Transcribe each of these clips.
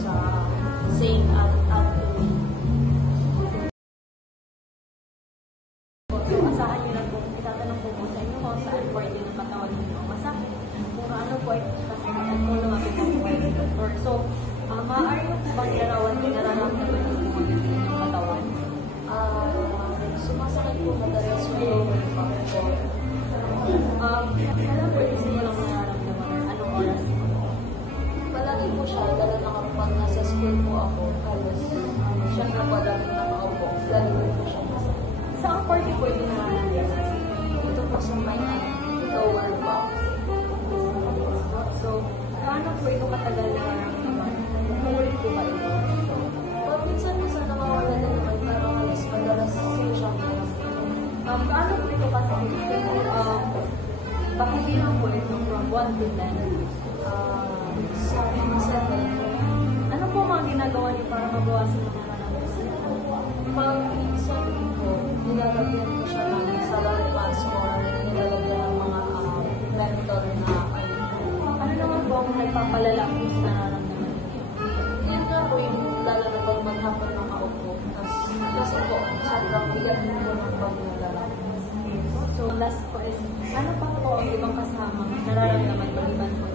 sa St. Anthony. Asahan niyo lang po, itatanong po sa inyo kung saan pwede ng katawan ninyo masakit. Kung ano po ay kasakit po lumapit ang po ay doktor. So, maaari mo po bang ilarawan kung nararamdaman niyo po ng inyong katawan? Sumasakit po madalas yung pagkakot. Sana pwede siya lang nararamdaman. Anong oras? Palagi po siya, lalo na kapag nasa school po ako, halos siya na palagi nakaupo. Lagi po siya masakit. Saan party po yung nararamdaman? Ito po sa may lower back. So, paano po ito katagal na nararamdaman? Umulit po ba ito? Pag minsan nawawala na naman, pero halos madalas siya Paano po ito kasakit? Bakit lang po ito from 1 to 10? Sa mga 7. Ano po mga ginagawa niyo para mabawasan ang nararamdaman? Pag minsan po, nilalagyan ko siya ng salalpas or nilalagyan ng mga mental na Ano naman po ang nagpapalala po sa nararamdaman? Yan nga po yung lalo na pag maghapon nakaupo. Kasi po, sobrang bigat din po ng paglalala. So, last po is, ano pa po ang ibang kasama nararamdaman po iban po?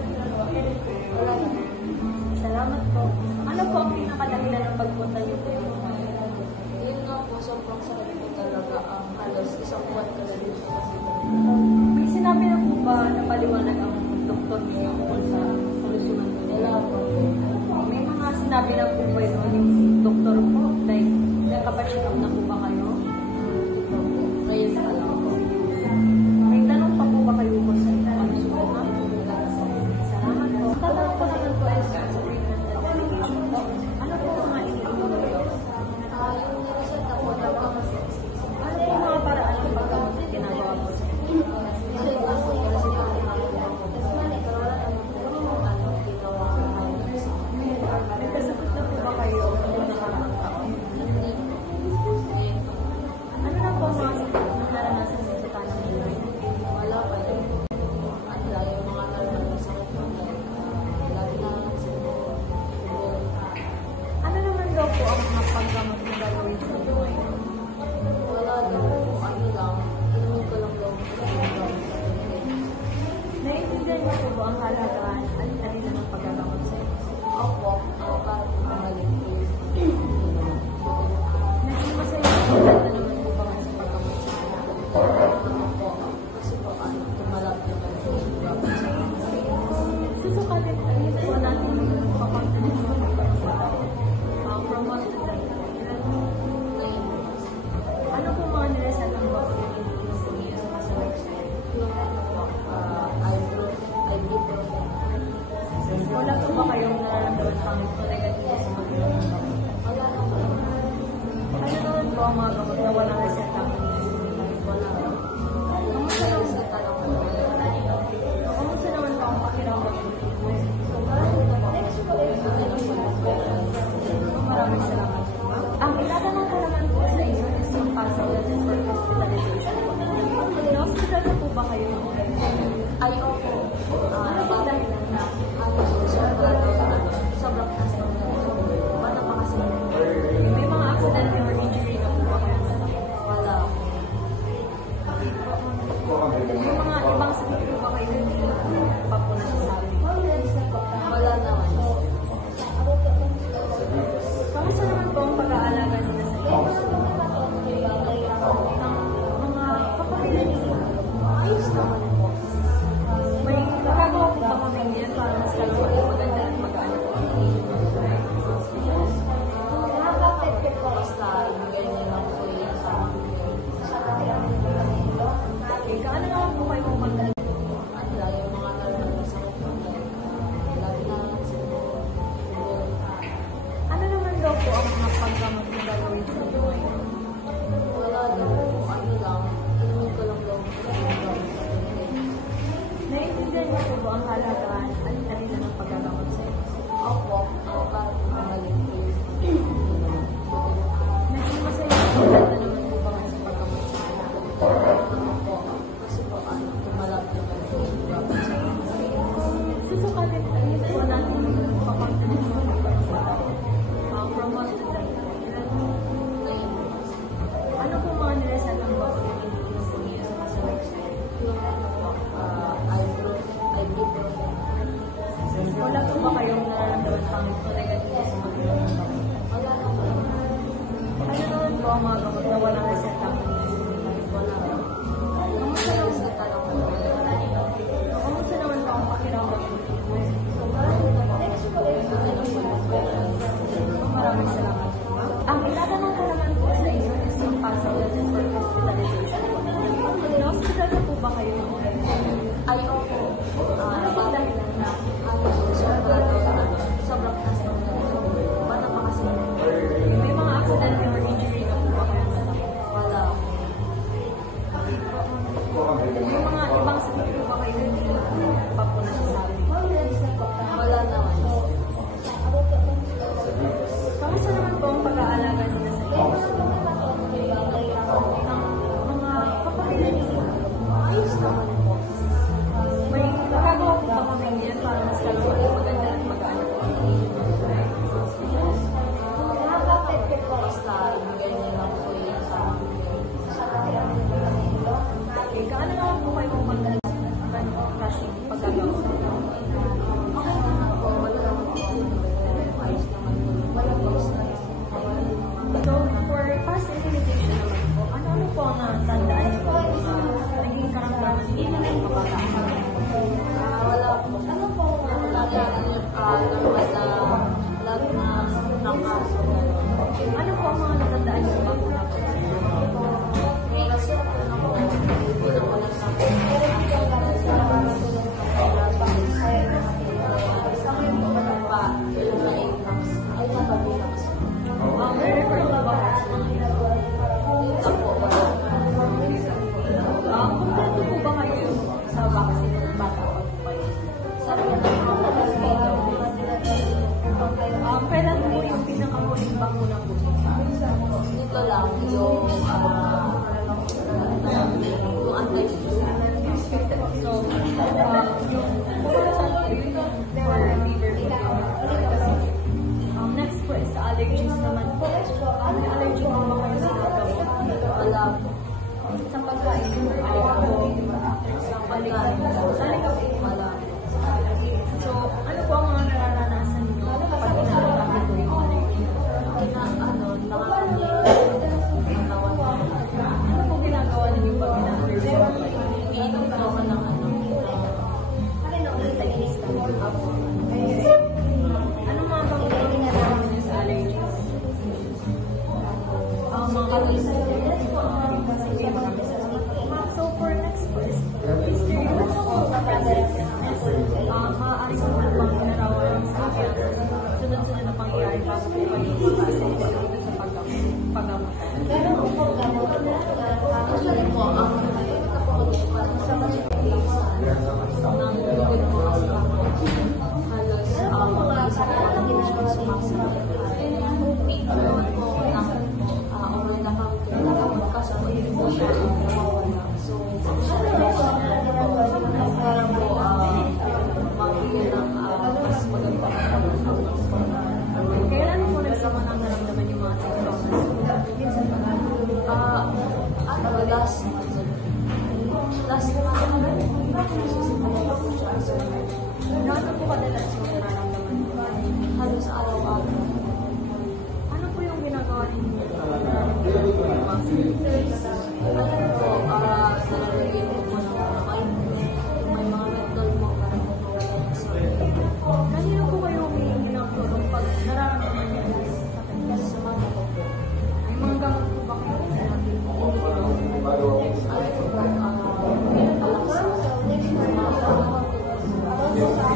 Wala na. Salamat po. Ano po ang pinakadahilan ng pagpunta niyo po? Yun nga po, sobrang sakit po talaga ang halos isang buwan talaga po kasi. May sinabi na po ba na paliwanag ang doktor niyo tungkol sa solusyonan po? Wala po. May mga sinabi na po ba ito yung doktor po? Like, nagkapacheck up na po ba kayo? Ngayon na lang po. May tanong pa po ba kayo po sa solusyonan? Salamat po. Tatanong ko naman po ay sa treatment and medication po. Ano po mga iniinom po? Yung nireset na po na po kasi. Ano po mga paraan ng paggamot na ginagawa po sa inyo? Kasi nga po, kasi po ako po. Pero wala naman po ginawa sa akin. Nagkasakit na po ba kayo noong nakaraang taon? Hindi po. Ngayon po. Ano na po ang mga sakit na naranasan sa kita ng buhay? Wala pa rin po. At yung mga normal na sakit po. Lagi na siguro. Ano naman daw po ang mga paggamot na gagawin sa inyo ngayon? Wala daw po. Ano lang. Inumin ko lang daw. Naiintindihan niyo po ba ang halagaan at kanila ng paggagamot sa inyo? Opo. Para po magaling po. Naging masaya po na naman po ba kayo sa paggamot sa inyo? Opo. Kasi po, tumalap naman po. Susukatin po natin yung pakontinuous mo ng paggamot. From what to that? Ngayon po. Ano po mga nireset ng doktor sa inyo sa lifestyle? Wala po ba kayong nararamdaman pang negatibo sa paggamot? Wala naman. Ano naman po ang mga gamot na walang reseta? Wala naman. Kamusta naman Sa talong po. Kamusta naman po ang pakiramdam po? Maraming salamat. Ang itatanong ko naman po sa inyo is yung possibilities for hospitalization. Na-hospital na po ba kayo? Ay, opo. Ano ba dahil na? Sobrang taas ng paano pa kasi? May mga accident or injury na po ba kayo? Wala. May mga ibang sakit po ba kayo hindi pa po nasasabi? Wala naman. Kamusta naman po ang pag-aalaga nila sa inyo? Mga kapamilya niyo? Ayos naman po. May nagagawa po ba kami ngayon para mas kalawag at maganda at mag-aano po? Nakakapit po basta ganyan lang po yung sa Okay, kaano naman po kayo magdala? at yung mga normal na sakit po. Lagi na siguro. Ano naman daw po ang mga paggamot na gagawin sa inyo ngayon? Wala daw po. Ano lang. Inumin ko lang daw. Naiintindihan niyo po ba ang halagaan at kanila ng paggagamot sa inyo? Opo. Para po magaling po. Naging masaya po na naman po ba kayo sa paggamot sa inyo? Opo. Kasi po, tumalap naman po. Susukatin po natin yung pakontinuous mo ng paggamot. Ayun po, ano ba dahilan na sobrang taas ng bata pa kasi. May mga accident or injury na po ba kayo sa takot? Wala. May mga ibang sakit po ba kayo hindi pa po nasasabi? Wala naman. Kamusta naman po ang pag-aalaga nila sa inyo? Ng mga kapamilya niyo? Ayos naman po. May nakagawa po ba kami yan para mas kalawag at maganda at mag-aalaga po? Basta ibigay niya lang po yun sa akin. Okay, kaano naman po kayo kasi pagkagawa? Okay naman po, wala naman po. Ayos naman po. Wala po. So, for past immunization naman po, ano po ang natandaan niyo po naging karamdaman niyo na yung kabataan? Wala po. Ano po? Normal na lagi na nakaso. Ano po ang mga natandaan niyo bago na po? Kasi ako na po, hindi na po nagsakit. Sa akin po, pa, na-relax. Ay, napag-relax. May record po ba kayo sa mga ito? Dito po, wala. Kompleto po ba kayo sa vaccine ng bata pa po kayo? Sabi na po, Kailan po yung pinakamuling bakuna po? dito lang yung anti-vaccine. So, yung pagkasan po yun for fever po. Next po is the allergies naman po. May allergy po ba kayo sa gamot? Wala po. Sa pagkain po, sa pagkain po. Sali ka po. Wala. So, ano po ang mga nararanasan niyo kapag inaalagaan po yung allergy? Ano po ginagawa ninyo pag inaalagaan? Iinom po ako ng Ano mga pagkain ginagawa niyo sa allergies? Mga So, for next quiz, history of maaari ko po bang inarawan sa akin sunod-sunod na pangyayari bago po kayo mag-assess dito sa paggamot? Actually po, parang sa ng good po halos isa po ang insurance sumasakit. Week naman po ng over the counter kasi po hindi po siya nawawala. So, parang po mabigyan ng mas maganda. Kailan po nagsama ng naramdaman yung mga symptoms? Last month, Ano po kadalas yung nararamdaman niyo? halos araw-araw. Ano po yung ginagawa ninyo? Ano po, nalalagay ko po ng mga may mga mental po para po Kanino po kayo humihingi ng tulong pag nararamdaman niyo yung sakit? sa mga po. May mga gamot po ba kayo sinabi?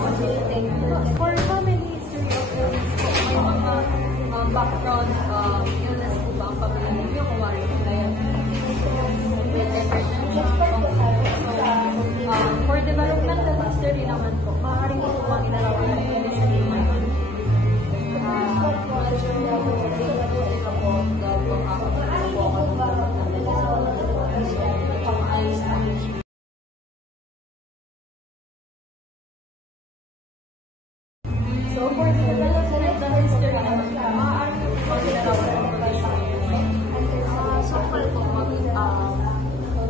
For family history of illness po, may mga background illness po ba ang pamilya ninyo? Kumari po diabetes, hypertension, for developmental history naman po, maaaring po ba inarawan ng condition ng mga So, for developmental history naman po, maaaring po ba inarawan ng condition ng mga So far po,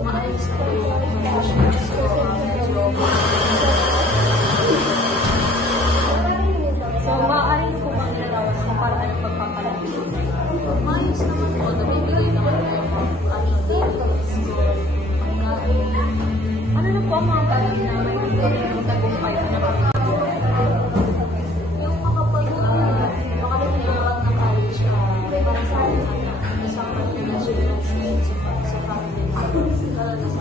maayos po yung condition. So, medyo So, maaaring po bang inarawan ng paraan ng pagpapalaki? maayos naman po. Nabibigay naman po yung dailies ko. Pagkain. Ano na po ang mga bagay na may nagtulong ng tagumpay na Yung makapagpiliwan ng college, para sa akin, isang pagpiliwan sa family. Para sa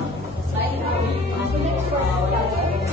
akin.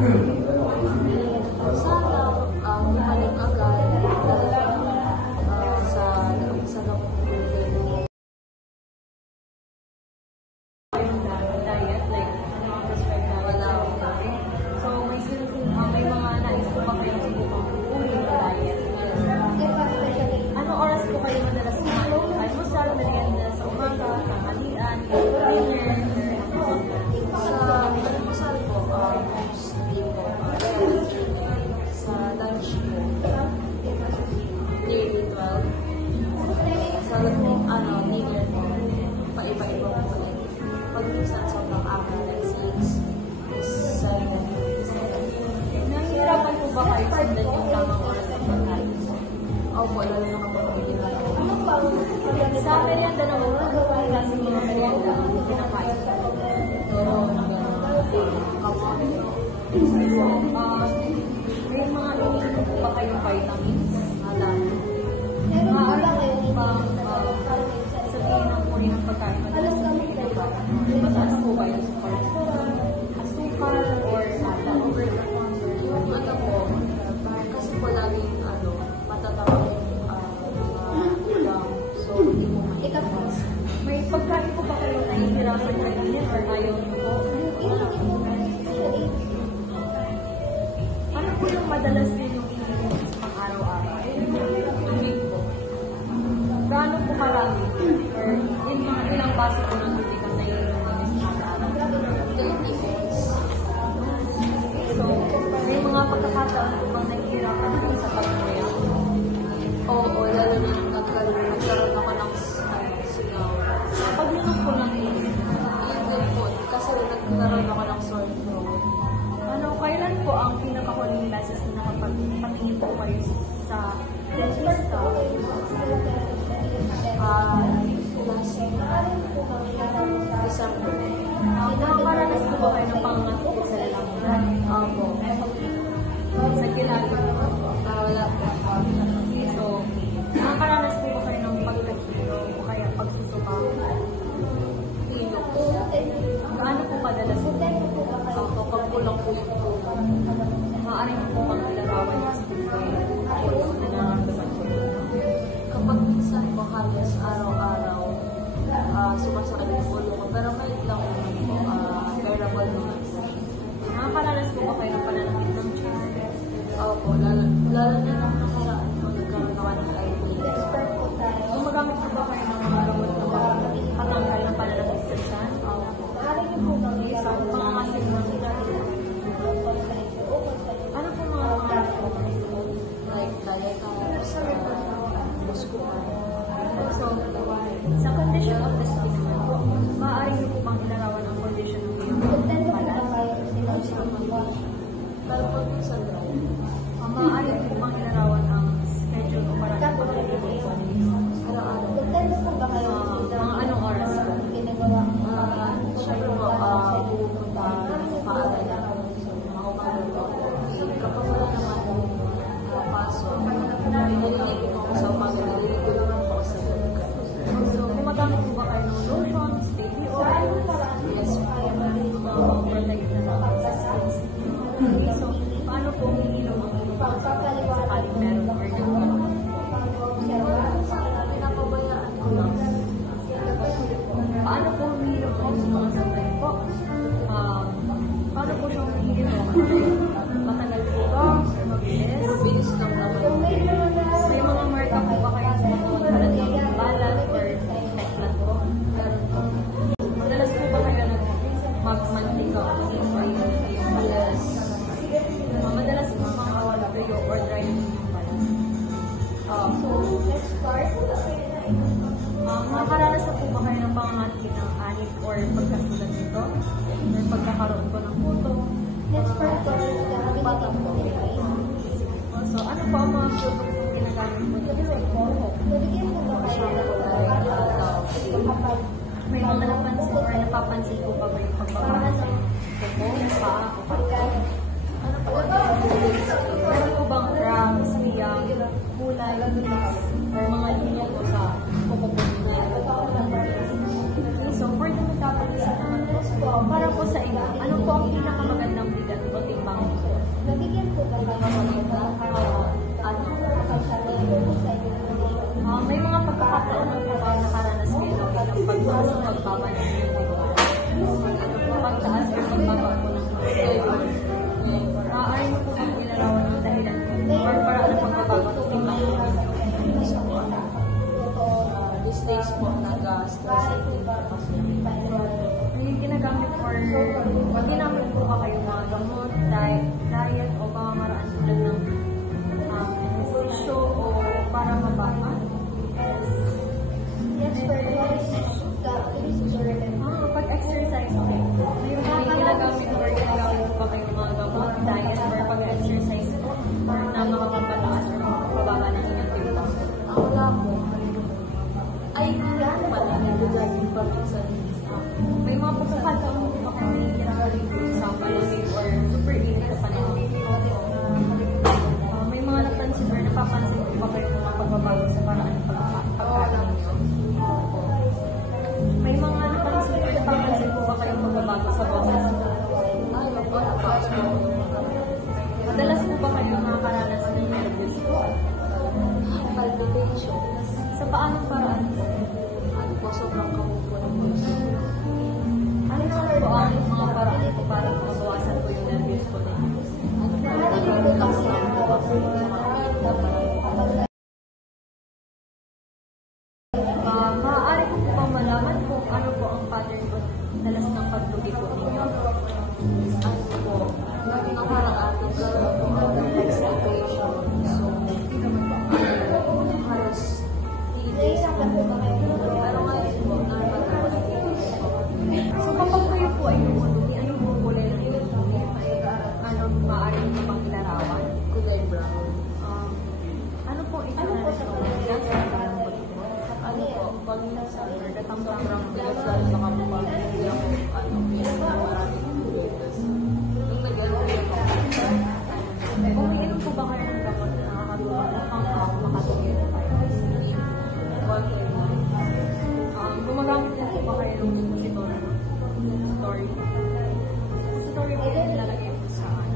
Sana, bumalik agad sa gamot ng tubig. Yung diet, like, ano ang prescribe na wala akong diet. So, may mga nais ko pa kayo subukang uri na diet. Ano oras po kayo madalas kumain? Almusal, merienda sa umaga, tanghalian, dinner, Sa almusal po, mostly po, sa lunch po, nearly 12. Sa dinner po, paiba-iba po ulit. Pag minsan sobrang aga, like 6, 7. Nahihirapan po ba kayo sundan yung tamang oras ng pagkain? Opo, lalo na kapag bigyan Sa merienda naman, ano po yung klaseng mga merienda ang pinakain? Pero, kamote. May mga iniinom po ba kayong vitamins? Maaari po bang sabihin ng uri ng pagkain madalas na mataas po ba yung asukar or sala? Yung ano po, kasi po laging matatapos yung ulam. So, hindi mo maitas. May pagkain po ba kayo nahihirapan kainin or ayaw niyo po? Ano po yung madalas din yung iniinom sa pang-araw-araw? Tubig po. Gaano po marami? Or yung mga ilang baso po ng tubig ang naiinom namin sa pang-araw? 30 minutes. So, may mga pagkakataon po bang nahihirapan kayo sa pagmuya? Oo, lalo na nagkaroon ako ng singaw. Pag minum po ng inom, Yun din po, kasi nagkaroon ako ng sore throat. kailan po ang pinakahuling beses na nakapagpatingin po kayo sa dentista? Last December. Nakakaranas po ba kayo ng pangangatok sa lalamunan? Opo. Sa kilala? Wala po. So, nakakaranas po ba kayo ng pagkakilo o kaya pagsusuka? Hilo. Gaano po kadalas po? Kapag kulang po yung tubo. Maaari mo po bang ilarawan yung stigma na nararamdaman ko? Kapag minsan po halos araw-araw, sumasakit yung ulo ko. Pero ngayon lang po, bearable naman po. Nakakaranas po ba kayo ng pananakit ng chest? Opo, lalo na nung nakaraan po, nagkaroon ako ng idea. Gumagamit po ba kayo ng mga gamot na patanggal ng pananakit sa tiyan? Okay, so mga masigmang ano po mga pangarap po? Like diet, muscular. So, sa condition of the skin naman po, maaari niyo po bang ilarawan ang condition ng iyong balat? Pero pag minsan dry, Maaari niyo po bang ilarawan ang schedule o parang po ng iyong araw-araw. mga anong oras po? Siyempre po, pupunta paaral na. Makumagal po. Kapag wala naman pasok, naliligo po ako sa umaga, naliligo naman po ako sa gabi. So, gumagamit po ba kayo ng lotions, baby oil? Yes, Protect na lang sa skins. Okay, so, paano po umiinom ang inyong sakaling meron or nagkaroon? pinapabayaan ko lang. Paano po umiinom po sa mga sabay po? Paano po siya umiinom? Matagal po ba? Mabilis? Pero bilis lang naman. May mga marka po ba kayo sa mga tulad ng balat or teklat po? Madalas po ba kayo magmantika o mag-inspire yung balas? Madalas po mga tuyo or dry yung balas? Nakakaranas na po ba kayo ng pangangati ng anik or pagkasulat nito? Or pagkakaroon ko ng puto? So, ano po ang mga product na ginagamit mo dito sa May mga napansin or napapansin ko pa ba yung pagbabalas ng kuko, paa, o pagka? Ano po ang meron po bang cracks, biyang, kulay, or mga linya po sa kuko po nila? Okay, so for the metabolism naman po, para po sa inyo, ano po ang pinakamagandang bigat o timbang nakakataon na po ba nakaranas kayo ng pagtaas o pagbaba ng pagtaas o pagbaba po ng level? Maaari mo po bang ilarawan ang dahilan or paraan ng pagbabago ng tingnan mo? These days po, nag-stress eating po kasi. Hindi ginagamit or ginamit po ba kayo mga gamot, diet o pamamaraan tulad ng show o para mababa? Yes, for Pag-exercise, okay. May ginagamit or ginagamit po ba kayo mga gamot, diet or pag-exercise po na makapagpataas or makapababa ng inyong tingnan? Wala po. Ay, hindi ako pala. Nag-jogging pa minsan. May mga pagkakataon po ba kayo may ginagaling po sa malamig or super init sa panahon? May mga napansin or napapansin po ba kayo ng mga pagbabago sa paraan ng pagkain ninyo? May mga napapansin po ba kayo pagbabago sa boses? Ay, wala pa. Madalas po ba kayo nakakaranas ng nervous po? Palpitation. Sa paanong paraan po? Ano po, sobrang kamupo ng puso. Ano naman po ang mga paraan po para mabawasan po yung nervous po ninyo? Maaari ko po bang malaman kung ano po ang pattern po dalas ng paglugi po ninyo? Ano po, nakaraan nagkaroon po ako ng excitation. So, halos 3 days ako. Pero ngayon po, normal na So kapag kayo po ay lumulugi, ano po kulay ng iyong lugi? Ano maaari ko bang ilarawan? kulay brown. Ano po ito na ito? Ano po, pag nasa Katambang pinagdal sa kapwa, hindi ako, maraming kulitas. Nung nag-alala ako, Kung may inom po ba kayo ng gamot na nakakatulong upang makatulong po kayo? Gumagamit na po ba kayo ng suppositor? Story? Story po yung nilalagay po sa para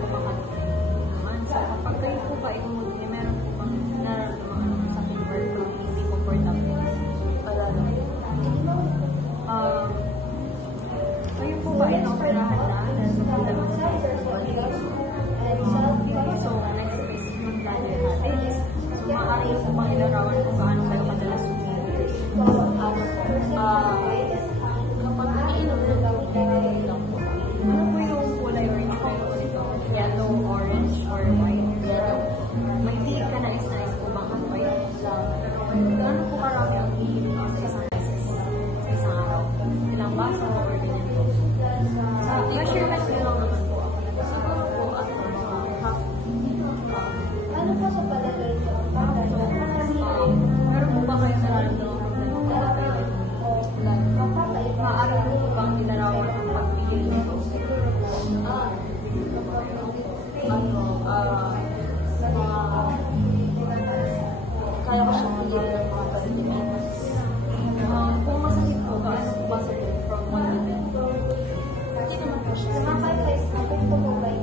po makatulong naman. So kapag kayo po ba ay umuli, meron po bang nararamdaman sa aking work o hindi comfortable? wala na. Kayo po ba ay naoperahan na dahil sa problema sa So, next is mag-diabetes. So, maaari po bang ilarawan kung paano kayo madalas sumilis? Kapag iniinom ng gamit lang po. Ano po yung kulay or hindi kayo ito? Yellow, orange, or white? May di ka nais-nais po bang apoy? Ano po karami ang iinom mo sa isang beses? Sa isang araw? Ilang baso or ganyan po? Sa measurement nyo lang naman po ako. Siguro po, half. Ano po sa palagay ko? Meron po ba kayo nararamdaman ng problema? Maaari po bang ilarawan ang pagpili nito? Kaya ko siyang piliin ng mga palitin. Kung masakit po, gaano po ba sa from 1 to 10? Hindi naman po siya.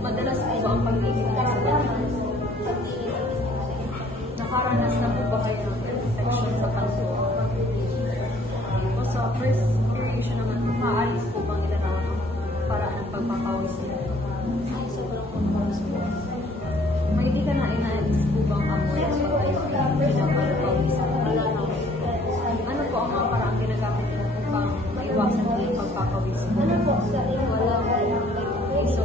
Madalas po ba ang pag-ibig nakaranas na po ba kayo ng infection sa panso? O sa first creation naman, maalis po bang ilarawan ang paraan ng pagpapawis nito? Ay, sobrang pagpapas po. May hindi ka na inaalis po bang amoy kapag kayo ay pinapagpawisan? Wala na. Ano po ang mga parang ginagamit nila upang maiwasan po yung pagpapawis? Ano po sa Wala na. So,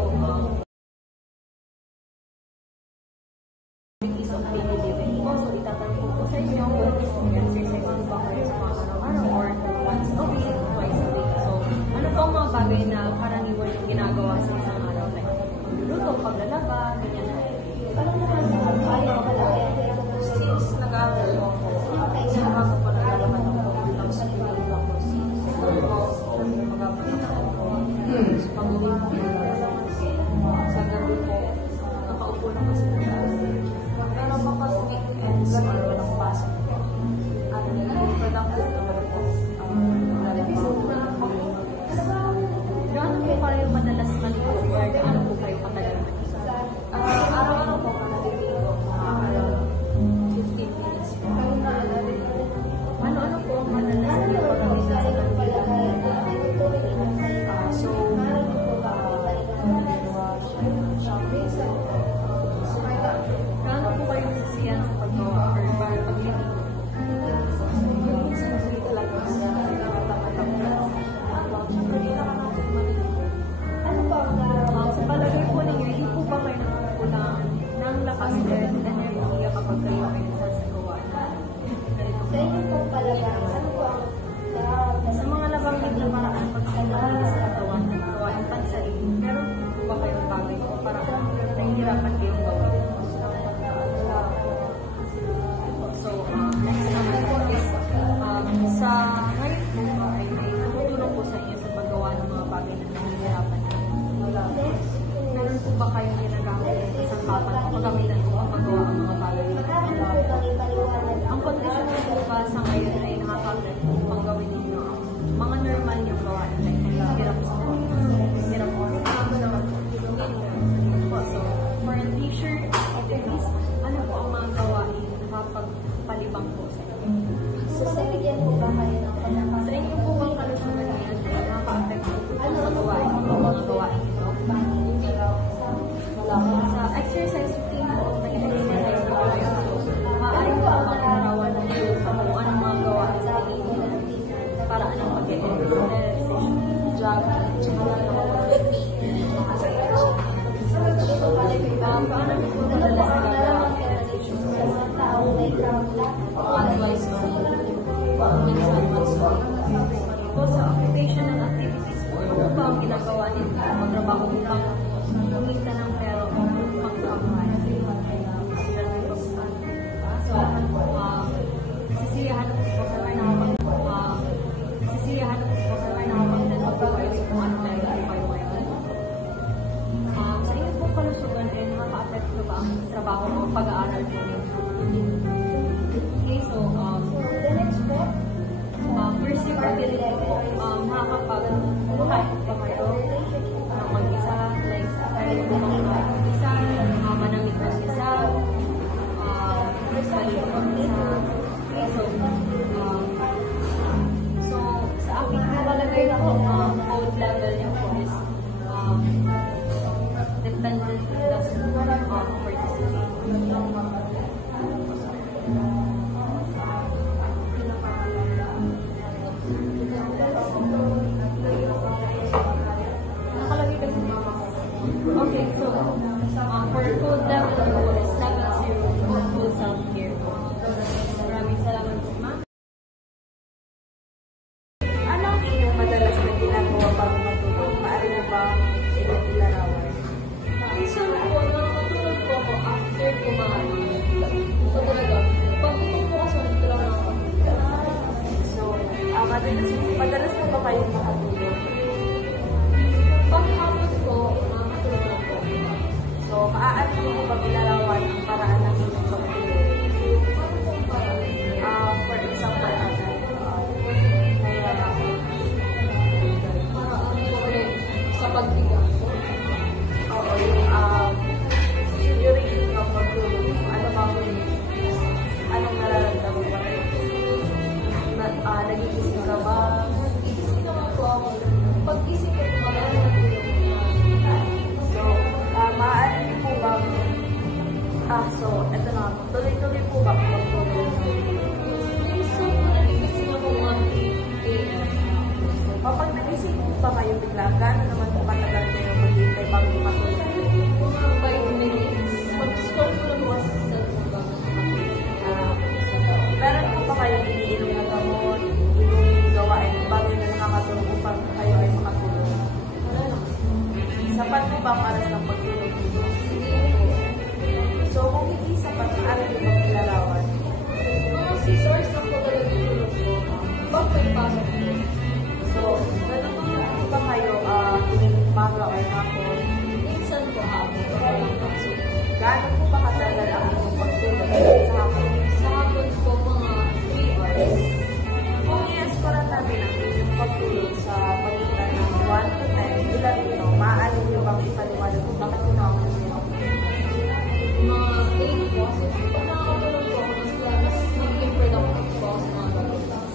is of daily living po. So, itatanong po sa inyo kung exercise po ba kayo sa mga araw-araw or once a week, twice a week. So, ano po ang mga bagay na karaniwan yung ginagawa sa isang araw? Like, magluluto, paglalaba, ganyan. Since nag-aaral ko ako, isang ako pa nagalaman ako ng school ako. Mag-aaral ako. Pag-uwi ko sa gabi ko, nakaupo na kasi sa pero kapag weekends, walang pasok ko. Productive naman po. Gaano po kayo madalas maligo or gaano po kayo matagal maligo? Araw-araw po ako naliligo. 15 minutes po. kayo makatulog? Paghapon po, makakatulog po. So, maaari mo po bang ilarawan ang paraan ng inyong pagtulog? For example, Paraan po rin sa pagbigang po. oo, during yung pagtulog, ano ba po anong nararamdaman mo? Nagigising ka ba? Igising naman po ako. Pag-gising ko po, magandang So, maaari niyo po bang so, eto na po. Tuloy-tuloy po ba ang pagtulog? minsan po nagigising ako 1 a.m. Kapag nagising po ba kayo bigla, gano'n naman po katagal kayo maghihintay bago matulog? Mga 5 minutes. Pag-scroll ko lang sa cellphone bago makatulog. Meron po ba kayo iniinom na gamot, inumin gawain, bagay na nakakatulog upang kayo ay makatulog? Wala lang. Sapat po ba ang oras ng pagtulog dito? Hindi po. So, kung hindi sapat, maaari po bang ilarawan? Mga 6 hours lang po talaga tulog ko. Pag may pasok po. So, natutulog po ba kayo tuwing umaga o hapon? Minsan po hapon. Kapag may pasok. Gaano po ba katagal ang inyong pagtulog sa hapon? Sa hapon po mga 3 hours. Kung i-escora natin ang inyong pagtulog sa pagitan ng 1 to 10, ilan ito, maaari niyo bang ipaliwanag kung bakit ito ang inyong Mga 8 po. Kasi pag nakakatulog po ako, mas magiging productive po ako sa mga gagawin.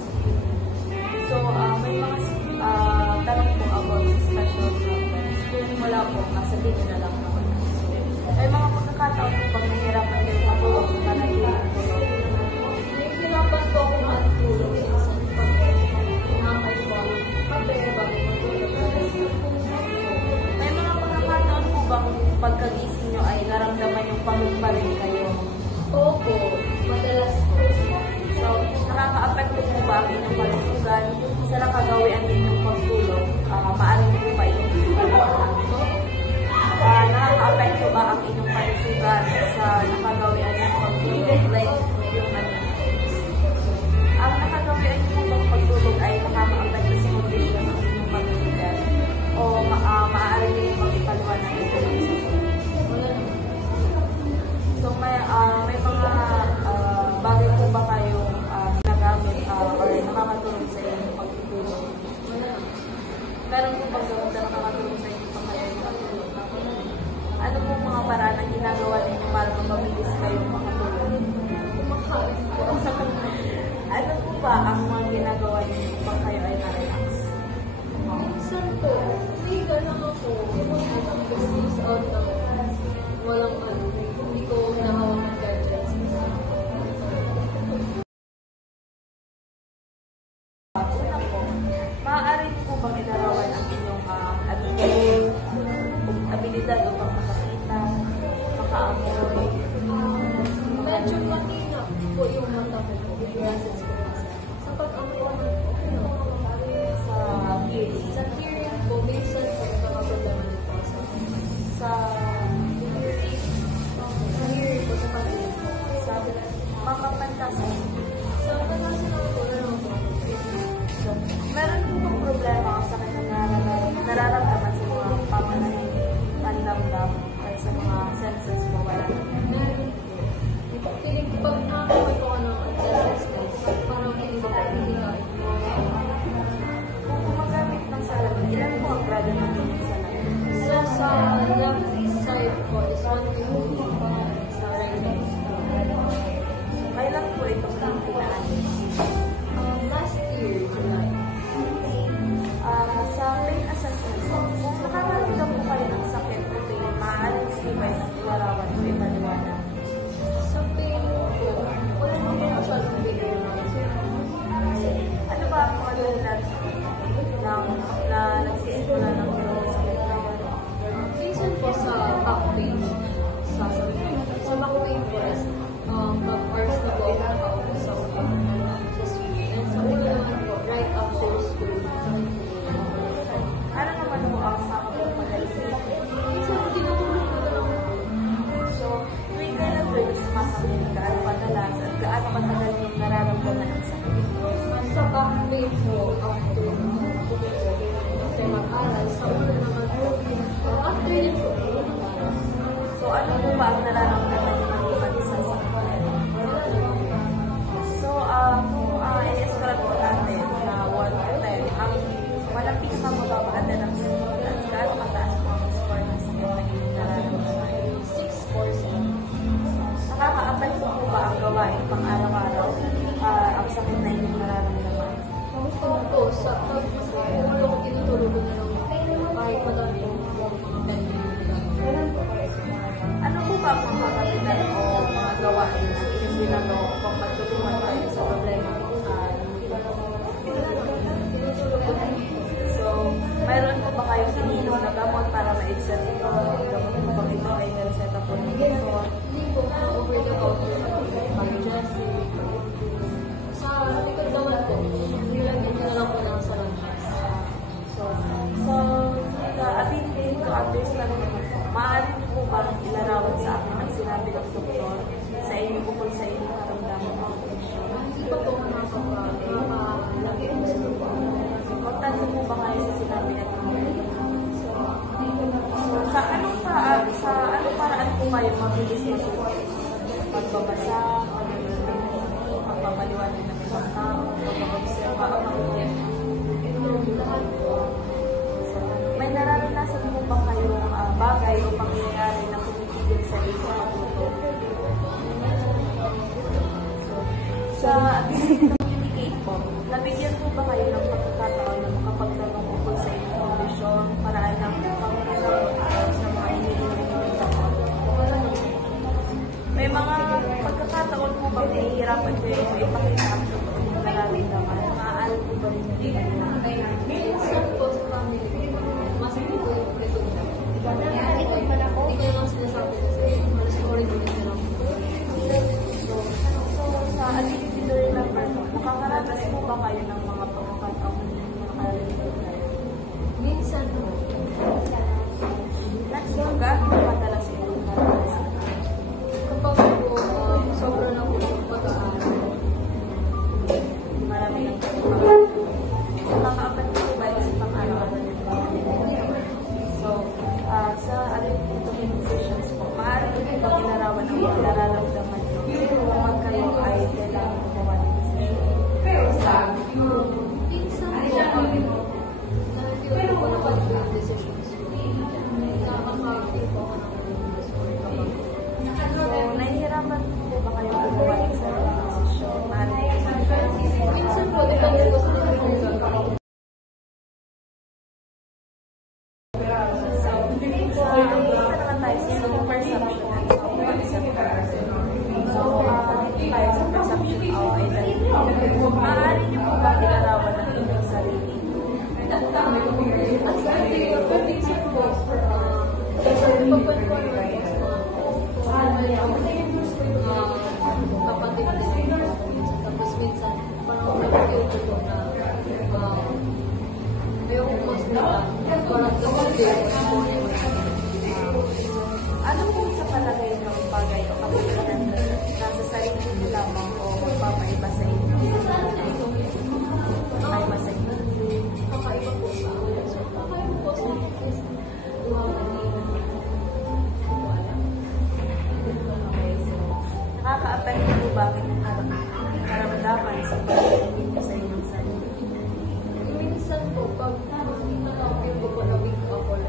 So, may mga tanong po about sa special problems. Kung wala po, sabihin nyo na lang naman. May mga pagkakataon po pag nahihirapan kayo matulog, manatiling tulog. Nahihirapan po ako matulog. Minsan pag nakakay po ako, kape bago matulog. May mga pagkakataon po bang pagkagising nyo ay naramdaman yung pagod pa rin kayo? Opo, madalas po. So, nakaka-apekto po ba ang inyong kalusugan sa nakagawian ninyong pagtulog? Maaaring po ba yung nakaka-apekto ba ang inyong kalusugan sa nakagawian ng pagtulog? Like, yung ang nakagawian ninyong bang pagtulog ay nakaka-apekto sa kondisyon ng inyong kalusugan? O maaaring ninyong magpipaliwanag ito ng isa sa Wala naman. So, may mga bagay po ba kayo nagamit or nakakatulong sa inyong pagtutulog? Meron po ba gamit na nakakatulong sa inyong pagtutulog? Ano po mga paraan ang ginagawa ninyo para mapabilis kayong makatulog? Kumakain po. Ano po ba ang mga ginagawa ninyo pag kayo ay na-relax? Minsan po, higa lang ako. Business out lang. Walang ano. Hindi ko hinahawak ng gadgets. Una po, maaari po bang ilarawan ang inyong abilidad upang makakita, makaamoy? Medyo mahina po yung mata ko po. Yung glasses ko kasi. Sa pag-amuan po, Sa hearing. sa hearing po, minsan po nakapagdaman po Sa hearing po sa pag-amuan po. sa makapantasan. Sa pag-amuan po, nalang po. So, meron po bang problema o sakit na nararamdaman sa mga pamanahimik, panlamdam, at sa mga senses mo? Wala naman. Meron po. Feeling ko pag nakakamay ko ng adjustments, parang feeling ko hindi ka Kung gumagamit ng salamin, ilan po ang grado ng inyong salamin? So, sa left side po is 150. Sa right side is 200. Kailan po itong pinaanin? Last year, July. Sa pain assessment, kung nakakaramdam po kayo ng sakit o pain, maaaring sibay sa ilarawan o ipaliwanag. Sa pain po, wala naman po masyadong bigay Ano ba ang mga dahilan na nagsisimula ng sakit na minsan po sa back pain, sa back pain po is pag-hours na po ako nakaupo sa street. And sa ulo naman po, right after school. Ano naman po ang makapagpagaling? Minsan, tinutulog ko na lang po. So, tuwing kailan po yung sumasakit, gaano madalas at gaano matagal yung nararamdaman ng sakit? Sa back pain po, after ba ang nararamdaman niyo ng isa't isa sa So, kung i-escalate po natin na 1 to 10, ang walang pinakamababaan na ng at gaano kataas po ang score ng sakit na inyong nararamdaman? 6%. Nakaka-affect po ba ang gawain pang araw-araw ang sakit na inyong nararamdaman? Opo, sa pag-ulo ko tinutulog ko na lang kahit madami yung mga 10 minutes. Ano po ba ang mga kapital o mga gawain na inyong ginagawa upang magtulungan kayo sa problema? So, mayroon po ba kayong iniinom na gamot para ma-exert ito? Gamot po ba ito ay nireseta po ng doktor? Hindi po, over the counter na po. Sa likod naman po, nilagyan ko na lang po ng salamat. So, ability to understand naman po, maaari po ba ilarawan sa akin ang sinabi ng doktor sa inyo bukod sa inyong karamdaman ng condition? Hindi pa po nakakalaki po sa lupa. Importante po ba kayo sa sinabi ng doktor? So, sa anong paraan po kayo mabilis na po? Pagbabasa, pagpapaliwanag ng ibang tao, pag-observa ang mga may nararanasan po ba kayong bagay o pangyayari na pumipigil sa inyo matuto? Sa ability to communicate po, nabigyan po ba kayo ng pagkakataon na makapagtanong ukol sa inyong kondisyon, paraan ng pangkakataon sa mga hinihingi? May mga pagkakataon po ba nahihirapan kayo ipakita ang totoo ng nararamdaman? Maaari po ba rin Minsan po sa family ko, mas hindi ko yung ito. Ito pa na po. Hindi ko lang sinasabi kasi mas sorry ko rin lang. So, sa ability to remember po, nakakaranas po ba kayo ng mga pagkakataon na nakalimutan kayo? Minsan po. Next po, gano'n madalas ito nakaranas? Kapag po, sobra na po yung pag-aaral. Marami ng pagkakataon. Nakaka-affect po ba sa pang-araw-araw? So, sa ability to make decisions po, maaari po ba ginarawan ang mga nararamdaman nyo kapag kayo ay kailangan gumawa ng decision? Minsan po, na-feel ko na pag yung decisions ko. Nakaka-feel po ako ng score kapag So, nahihirapan po ba kayo gumawa ng sariling desisyon? Maaari po minsan po, depende po sa decision ko. Maaari niyo po ba ilarawan ang inyong sarili? At sa akin, minsan po, pagpapagpapag kapatid din tapos minsan parang nag-feel ko na ayoko mas nila parang kapatid Ano po sa palagay ng bagay o kapatiran na nasa sarili niyo lamang o magpapaiba sa inyo? Ay masaya. kakaiba po sa akin. So, kakaiba po sa akin. Okay, so nakaka-affect po ba ang karamdaman sa pagkainin niyo sa inyong sarili? Minsan po, pag nakita na okay po po na week ako,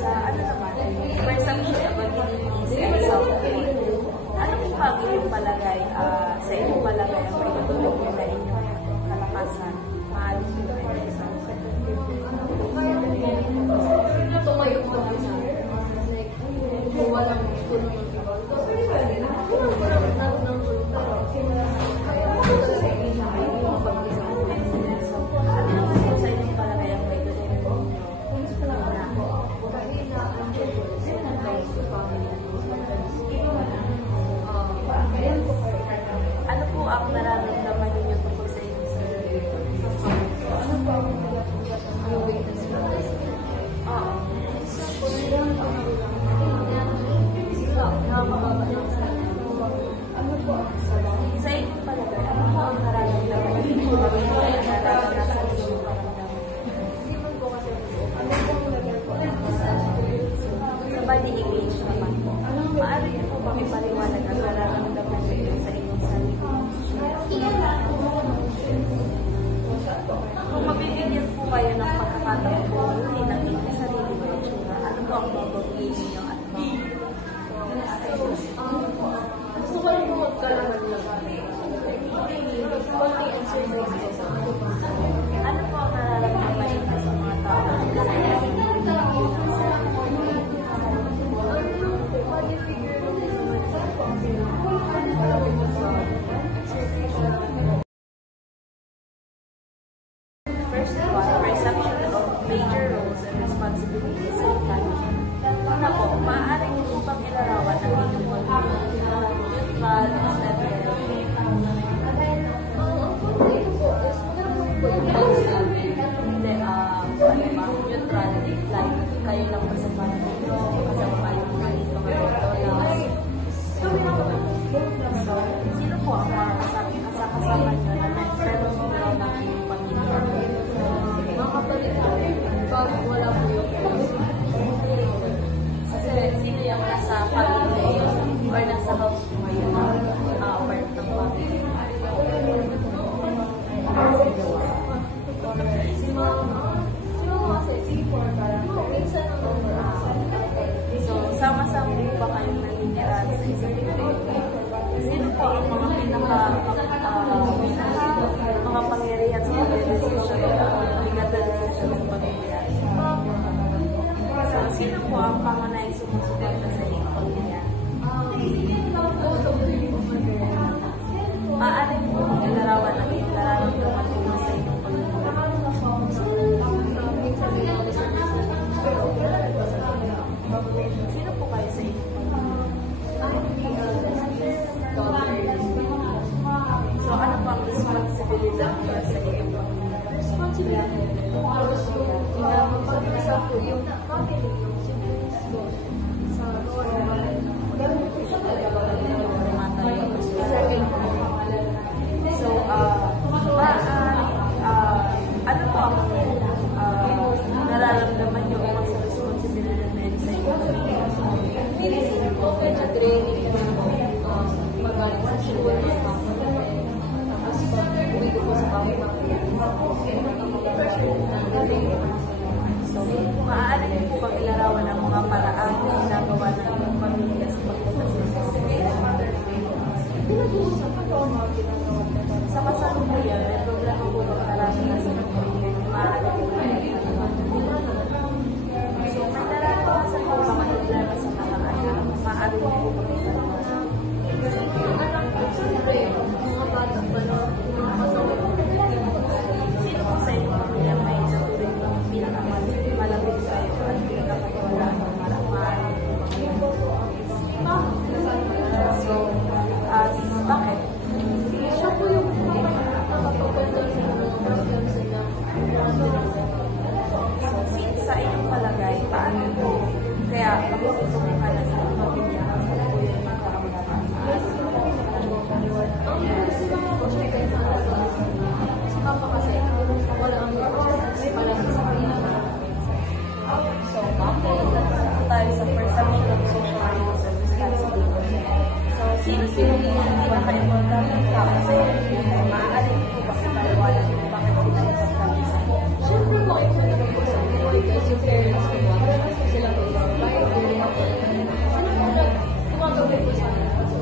Sa ano naman, perception about self-care. Ano po ba ang inyong palagay, sa inyong palagay ang may tutulong niyo na inyong kalakasan? Maalim po kayo sa tumayo po na sa like, kung walang tulong ng iba. Walang ng tulong. Kaya ako sa inyo, yung pag-isa. Ano naman po sa inyong palagay ang may tutulong niyo? Kahinaan ko po sa family. konting uncertainty sa ano po ang nararamdaman niyo sa mga tao? First one, perception of major roles and responsibilities in family. Una po, maaari niyo po bang ilarawan ang inyong pag-neutral, hindi, neutral, like, kayo lang po sa family nyo, kasama kayo mga lolas. So, sino po ang mga kasama nyo na pero sino lang yung pamilya? Mga kapatid ko, pag wala po yung Kasi sino yung nasa family or nasa house mo ngayon na part ng family? si mama kasi, minsan So, sama-sama po ba kayong nanitira sa isang family? Sino po ang mga pangyarihan sa pag-decision legal decision sa pamilya? So, sino po ang pangunahing sumusuporta sa inyong pamilya? Maaari po kung ilarawan ang nararamdaman niyo sa inyong pamilya. Sino po kayo sa inyong pamilya? So, ano po ang responsibilidad niyo sa inyong pamilya? yung family, yung siblings ko, sa So, ano po ang nararamdaman niyo kung sa responsibilidad na yun sa inyong pamilya? medyo training magaling sa school, tapos pag uwi ko po sa bahay, So, maaari niyo po bang ilarawan ang mga paraan na ginagawa ng inyong pamilya sa pagpunta sa sa kasalukuyan, may problema po bang naranasan sa inyong pamilya na maaari po So, may naranasan po bang problema sa mga anak? Maaari niyo po bang ilarawan? mga bata pa na Sino po sa inyong pamilya may natuloy ng pinakamalapit kayo at pinakakawala ng marami? So, bakit? siya po yung nakapagpagdal sa mga problems nila. So, sa inyong palagay, paano po? Kaya, magtutulungan ka na sa inyong pamilya ang pagkuloy ng karamdaman. Si Papa kasi, wala ang wala sa kanya. So, tayo sa perception of social roles and responsibility. So, sino yung pinaka-importante tao sa inyo? Maaari po ba sa paliwanag kung bakit sila importante sa inyo? Siyempre po, ito na po sa buhay guys, yung parents ko, sila po yung bayad ko yung mga gumagawin ko sa akin kasi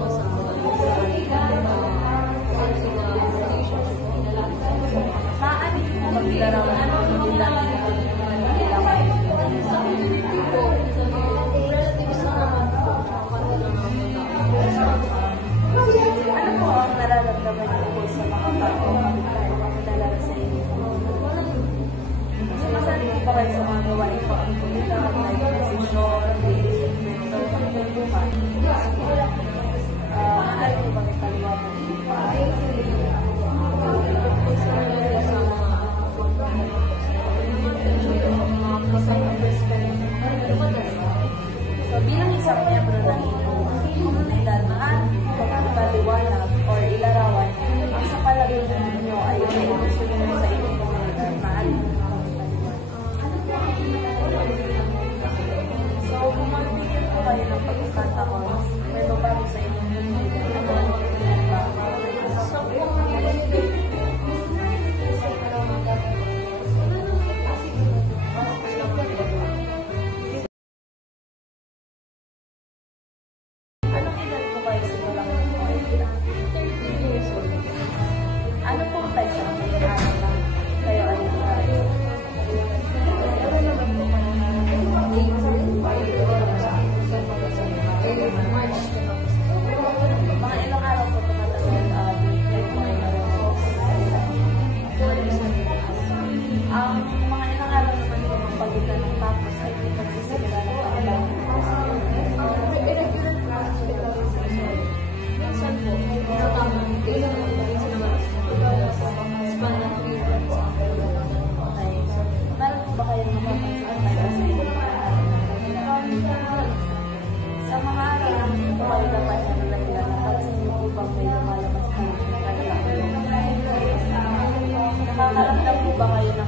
Maaari po maglarawan ng pamilya natin sa community ko, relatives na naman po, tsaka kanila mga Ano po ang nararamdaman niyo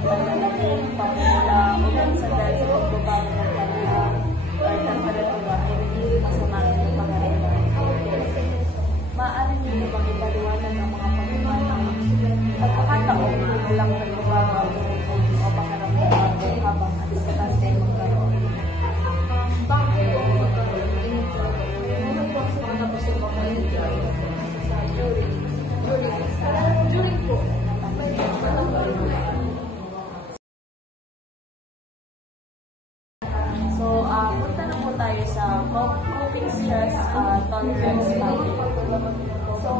ng panlalagay, pamumula, o minsan dahil sa pagbabago ng panahon or temperatura ay nagiging masama ang pangaralan. Maaari nito bang ipaliwanag ang mga pagkakataon na walang nagbabago ang sitwasyon o pangaramdaman habang adiskatase ay magkaroon? Bakit po magkaroon ng ano po sa mga tapos yung mga during po. So, punta na po tayo sa coping stress tolerance mapping. So,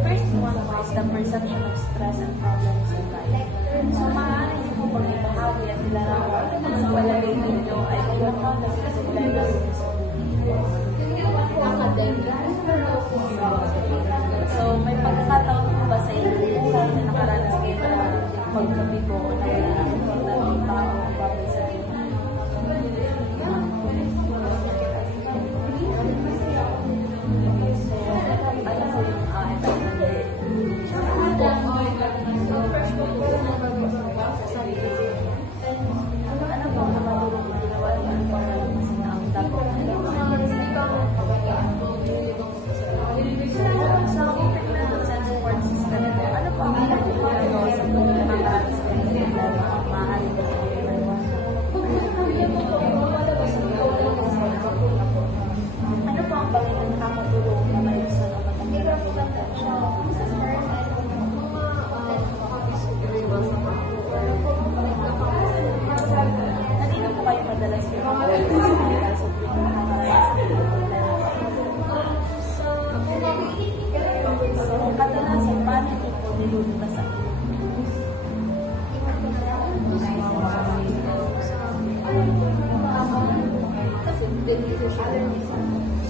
first one po is the perception of stress and problems in life. So, maaari niyo po pag ibahagi at ilarawan sa palagay ninyo ay ilang problems sa problema So, may pagkakataon po ba sa inyong buhay na nakaranas kayo na pagkabigo o nawala ng ng tao o bagay sa inyo?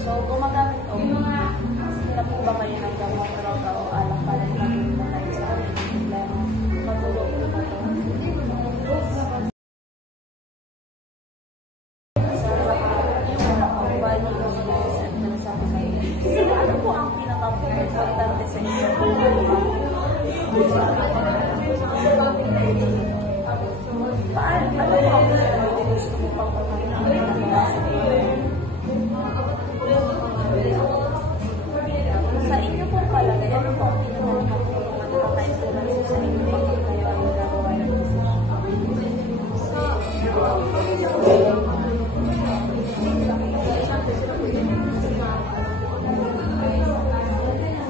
So, gumagamit o na po ba kayo ng gamot, droga o alak para ipagin na tayo sa ating problema? Matulog po ba ito? Ano po ang pinaka-importante sa inyo? Ano po ang gusto mo pang sa inyo po palagay, ano po ang pinaka-influence sa inyo pag kayo ang nagagawa ng decision?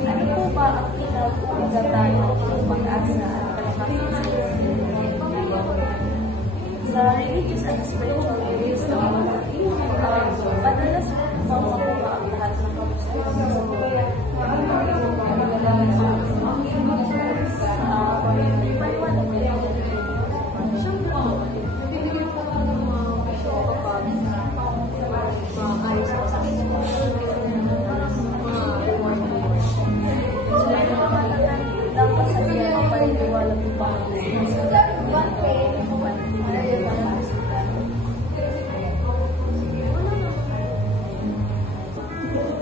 Ano po ba ang pinag-ugatan ng pag-asa at kalakasan sa religious and spiritual areas naman? Madalas po makuha ang lahat ng kamusta sa buhay.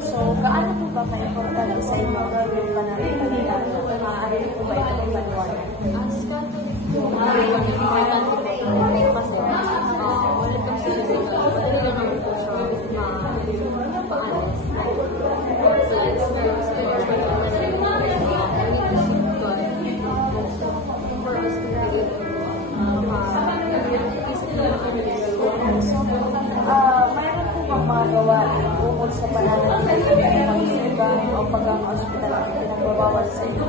So, gaano po ba ka-importante sa inyo ang inyong pananampalataya? Maaari po ba ito ipaliwanag? As Catholic po, importante po kasi when it comes to religion, madali lang naman po siya ma-honest. So, it's very spiritual. For us to be mayroon po bang mga gawain bukod sa pananampalataya ng pagsigang o pag-ang-hospital ang pinagbabawal sa inyo?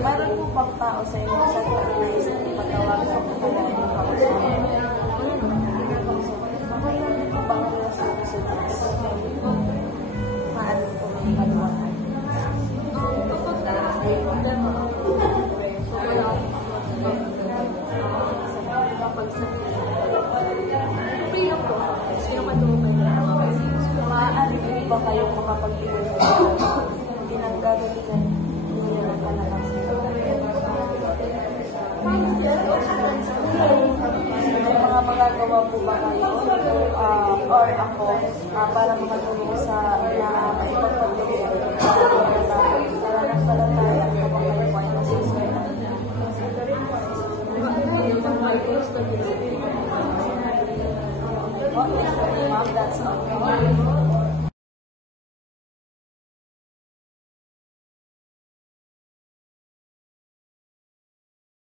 Mayroon po bang tao sa inyo sa nais na ipatawag sa pagkakaroon ng kausap? Mayroon po bang relasyon sa Diyos? Maaari po may paliwanag. Maaari po ba kayong makapag-ibig pinaggagalitan ninyo ng kalakasan? May mga magagawa po ba kayo or ako para makatulong sa ipagpatuloy sa nananampalataya kapag kayo po ay nasusunod? po. Yes, ma'am. That's all.